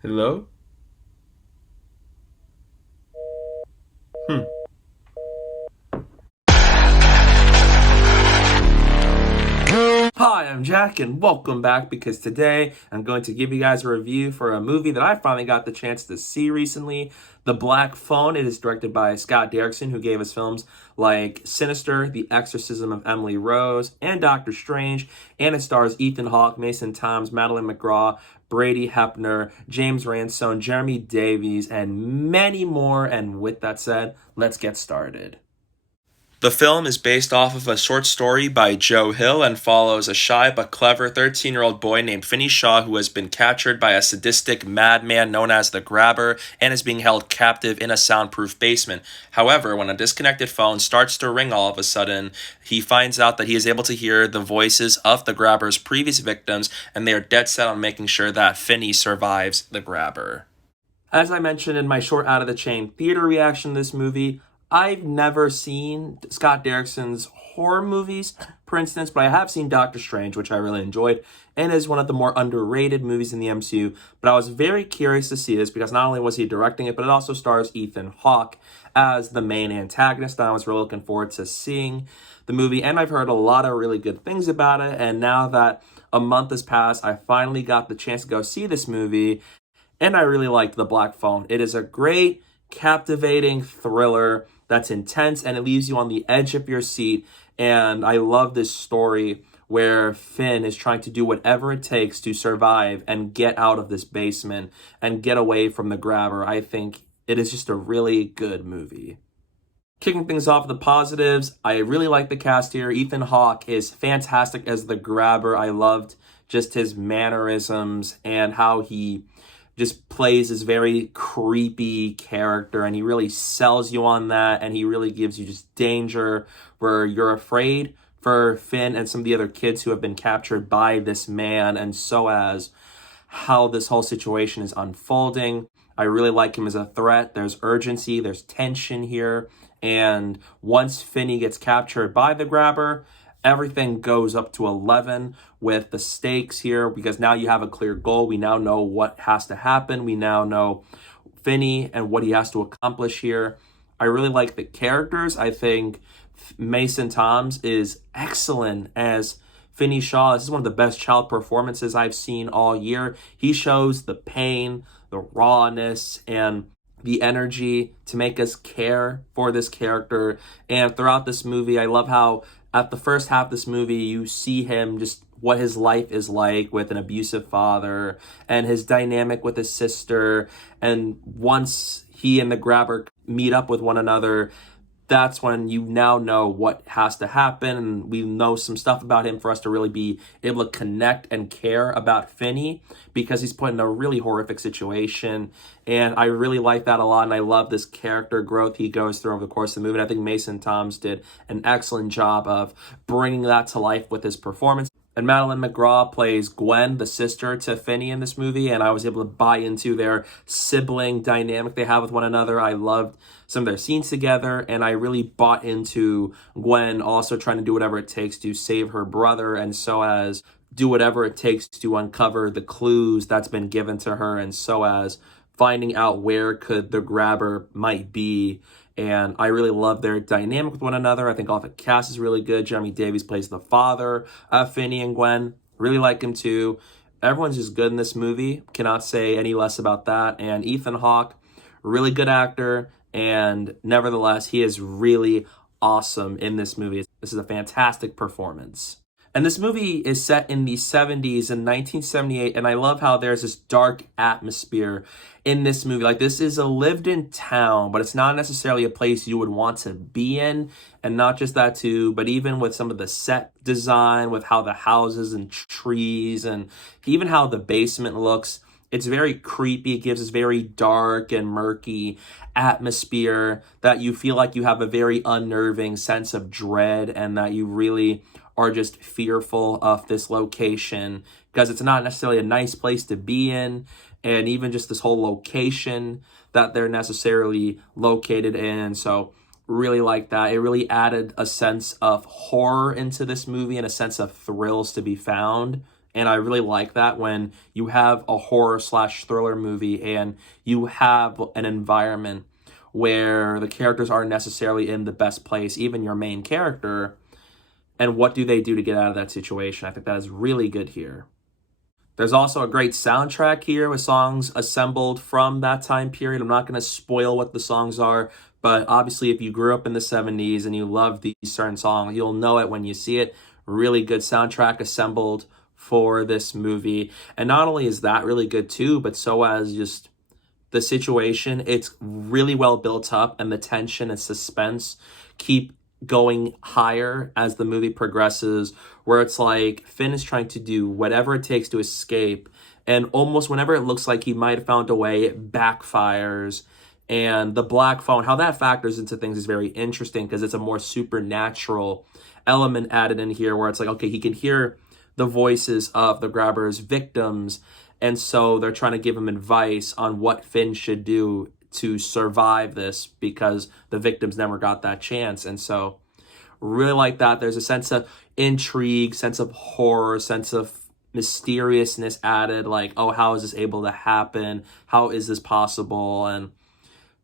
Hello? Hmm. Hi, I'm Jack, and welcome back because today I'm going to give you guys a review for a movie that I finally got the chance to see recently, The Black Phone. It is directed by Scott Derrickson, who gave us films like Sinister, The Exorcism of Emily Rose, and Doctor Strange, and it stars Ethan Hawke, Mason Thames, Madeleine McGraw, Brady Hepner, James Ransone, Jeremy Davies, and many more. And with that said, let's get started. The film is based off of a short story by Joe Hill and follows a shy but clever 13-year-old boy named Finney Shaw who has been captured by a sadistic madman known as the Grabber and is being held captive in a soundproof basement. However, when a disconnected phone starts to ring all of a sudden, he finds out that he is able to hear the voices of the Grabber's previous victims, and they are dead set on making sure that Finney survives the Grabber. As I mentioned in my short out of the chain theater reaction to this movie, I've never seen Scott Derrickson's horror movies, for instance, but I have seen Doctor Strange, which I really enjoyed, and is one of the more underrated movies in the MCU. But I was very curious to see this because not only was he directing it, but it also stars Ethan Hawke as the main antagonist. And I was really looking forward to seeing the movie, and I've heard a lot of really good things about it. And now that a month has passed, I finally got the chance to go see this movie, and I really liked The Black Phone. It is a great, captivating thriller that's intense and it leaves you on the edge of your seat. And I love this story where Finn is trying to do whatever it takes to survive and get out of this basement and get away from the Grabber. I think it is just a really good movie. Kicking things off with the positives, I really like the cast here. Ethan Hawke is fantastic as the Grabber. I loved just his mannerisms and how he just plays this very creepy character, and he really sells you on that, and he really gives you just danger where you're afraid for Finn and some of the other kids who have been captured by this man, and so as how this whole situation is unfolding. I really like him as a threat. There's urgency, there's tension here, and once Finney gets captured by the Grabber, everything goes up to 11 with the stakes here because now you have a clear goal. We now know what has to happen. We now know Finney and what he has to accomplish here. I really like the characters. I think Mason Thames is excellent as Finney Shaw. This is one of the best child performances I've seen all year. He shows the pain, the rawness, and the energy to make us care for this character. And throughout this movie, I love how at the first half of this movie, you see him just what his life is like with an abusive father and his dynamic with his sister. And once he and the Grabber meet up with one another, that's when you now know what has to happen. And we know some stuff about him for us to really be able to connect and care about Finney because he's put in a really horrific situation. And I really like that a lot. And I love this character growth he goes through over the course of the movie. And I think Mason Thames did an excellent job of bringing that to life with his performance. And Madeleine McGraw plays Gwen, the sister to Finney in this movie, and I was able to buy into their sibling dynamic they have with one another. I loved some of their scenes together, and I really bought into Gwen also trying to do whatever it takes to save her brother, and so as do whatever it takes to uncover the clues that's been given to her, and so as finding out where could the Grabber might be. And I really love their dynamic with one another. I think all the cast is really good. Jeremy Davies plays the father of Finney and Gwen. Really like him too. Everyone's just good in this movie. Cannot say any less about that. And Ethan Hawke, really good actor. And nevertheless, he is really awesome in this movie. This is a fantastic performance. And this movie is set in the 70s in 1978, and I love how there's this dark atmosphere in this movie. Like, this is a lived-in town, but it's not necessarily a place you would want to be in. And not just that too, but even with some of the set design, with how the houses and trees, and even how the basement looks, it's very creepy. It gives this very dark and murky atmosphere that you feel like you have a very unnerving sense of dread and that you really are just fearful of this location because it's not necessarily a nice place to be in. And even just this whole location that they're necessarily located in. So really like that. It really added a sense of horror into this movie and a sense of thrills to be found And I really like that when you have a horror slash thriller movie and you have an environment where the characters aren't necessarily in the best place, even your main character, and what do they do to get out of that situation. I think that is really good here. There's also a great soundtrack here with songs assembled from that time period. I'm not going to spoil what the songs are, but obviously if you grew up in the 70s and you love these certain songs, you'll know it when you see it. Really good soundtrack assembled for this movie. And not only is that really good too, but so as just the situation, it's really well built up, and the tension and suspense keep going higher as the movie progresses, where it's like Finn is trying to do whatever it takes to escape, and almost whenever it looks like he might have found a way, it backfires. And the black phone, how that factors into things is very interesting because it's a more supernatural element added in here, where it's like, okay, he can hear the voices of the grabber's victims, and so they're trying to give him advice on what Finn should do to survive this because the victims never got that chance. And so really like that. There's a sense of intrigue, sense of horror, sense of mysteriousness added, like, oh, how is this able to happen? How is this possible? And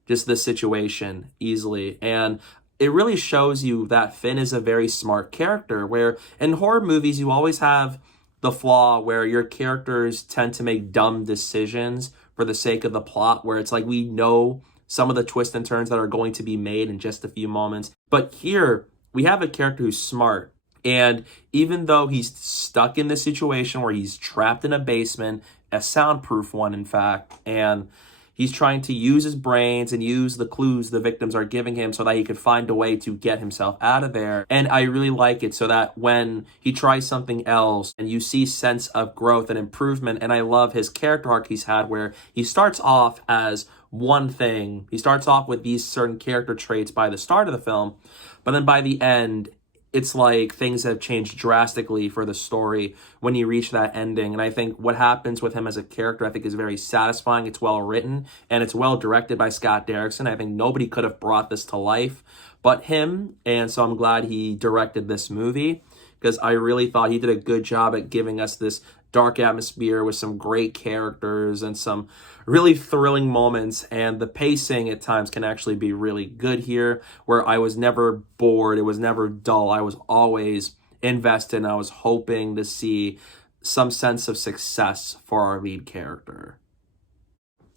just the situation easily. And it really shows you that Finn is a very smart character, where in horror movies, you always have the flaw where your characters tend to make dumb decisions for the sake of the plot, where it's like we know some of the twists and turns that are going to be made in just a few moments. But here, we have a character who's smart. And even though he's stuck in this situation where he's trapped in a basement, a soundproof one, in fact, and he's trying to use his brains and use the clues the victims are giving him so that he could find a way to get himself out of there. And I really like it so that when he tries something else and you see sense of growth and improvement, and I love his character arc he's had where he starts off as one thing. He starts off with these certain character traits by the start of the film, but then by the end, it's like things have changed drastically for the story when you reach that ending. And I think what happens with him as a character, I think, is very satisfying. It's well written and it's well directed by Scott Derrickson. I think nobody could have brought this to life but him. And so I'm glad he directed this movie because I really thought he did a good job at giving us this dark atmosphere with some great characters and some really thrilling moments. And the pacing at times can actually be really good here, where I was never bored. It was never dull. I was always invested, and I was hoping to see some sense of success for our lead character.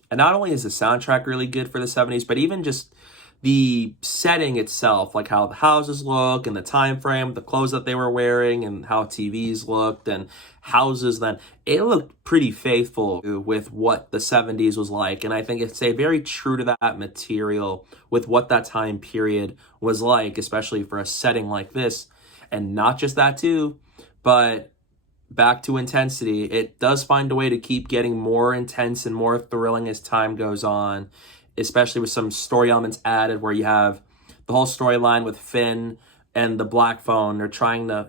And not only is the soundtrack really good for the 70s, but even just the setting itself, like how the houses look and the time frame, the clothes that they were wearing and how TVs looked and houses then, it looked pretty faithful with what the 70s was like. And I think it's a very true to that material with what that time period was like, especially for a setting like this. And not just that too, but back to intensity. It does find a way to keep getting more intense and more thrilling as time goes on, especially with some story elements added where you have the whole storyline with Finn and the black phone.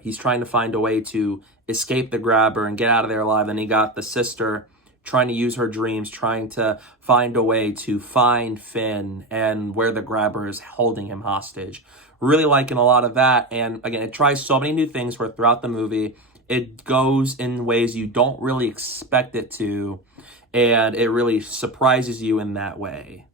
He's trying to find a way to escape the grabber and get out of there alive. And he got the sister trying to use her dreams, trying to find a way to find Finn and where the grabber is holding him hostage. Really liking a lot of that. And again, it tries so many new things where throughout the movie, it goes in ways you don't really expect it to. And it really surprises you in that way.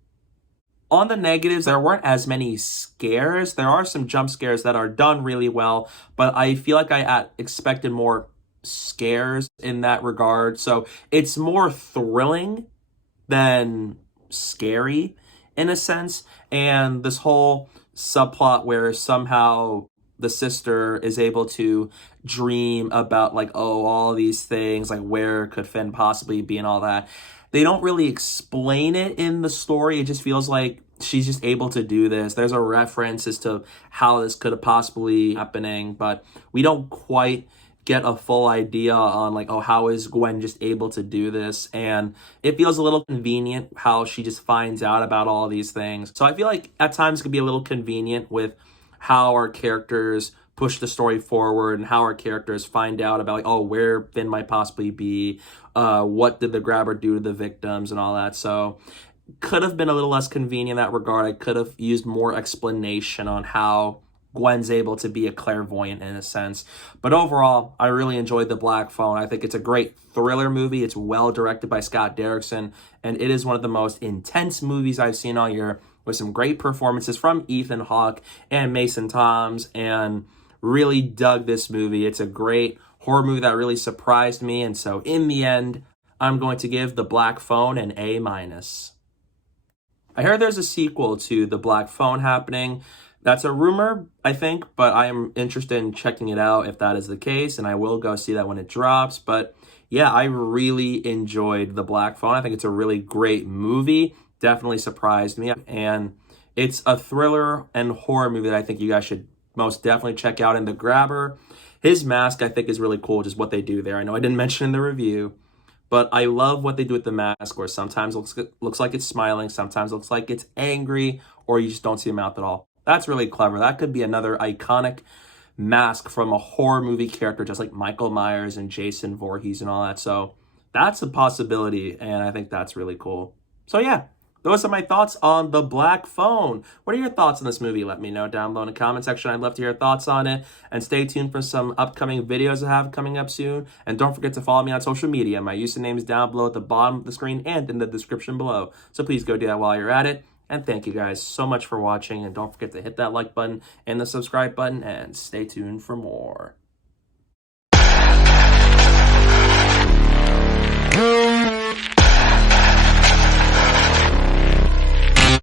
On the negatives, there weren't as many scares. There are some jump scares that are done really well, but I feel like I expected more scares in that regard. So it's more thrilling than scary in a sense. And this whole subplot where somehow the sister is able to dream about like, oh, all these things, like where could Finn possibly be and all that. They don't really explain it in the story. It just feels like she's just able to do this. There's a reference as to how this could have possibly happening, but we don't quite get a full idea on like, oh, how is Gwen just able to do this? And it feels a little convenient how she just finds out about all these things. So I feel like at times it could be a little convenient with how our characters push the story forward and how our characters find out about like, oh, where Finn might possibly be, what did the grabber do to the victims and all that. So could have been a little less convenient in that regard. I could have used more explanation on how Gwen's able to be a clairvoyant in a sense. But overall, I really enjoyed The Black Phone. I think it's a great thriller movie. It's well directed by Scott Derrickson, and it is one of the most intense movies I've seen all year, with some great performances from Ethan Hawke and Mason Toms, and really dug this movie. It's a great horror movie that really surprised me, and so in the end, I'm going to give The Black Phone an A-. I heard there's a sequel to The Black Phone happening. That's a rumor, I think, but I am interested in checking it out if that is the case, and I will go see that when it drops. But yeah, I really enjoyed The Black Phone. I think it's a really great movie. Definitely surprised me, and it's a thriller and horror movie that I think you guys should most definitely check out. And The Grabber, his mask, I think, is really cool, just what they do there. I know I didn't mention in the review, but I love what they do with the mask, where sometimes it looks like it's smiling, sometimes it looks like it's angry, or you just don't see a mouth at all. That's really clever. That could be another iconic mask from a horror movie character, just like Michael Myers and Jason Voorhees and all that. So that's a possibility, and I think that's really cool. So yeah, those are my thoughts on The Black Phone. What are your thoughts on this movie? Let me know down below in the comment section. I'd love to hear your thoughts on it. And stay tuned for some upcoming videos I have coming up soon. And don't forget to follow me on social media. My username is down below at the bottom of the screen and in the description below. So please go do that while you're at it. And thank you guys so much for watching. And don't forget to hit that like button and the subscribe button. And stay tuned for more.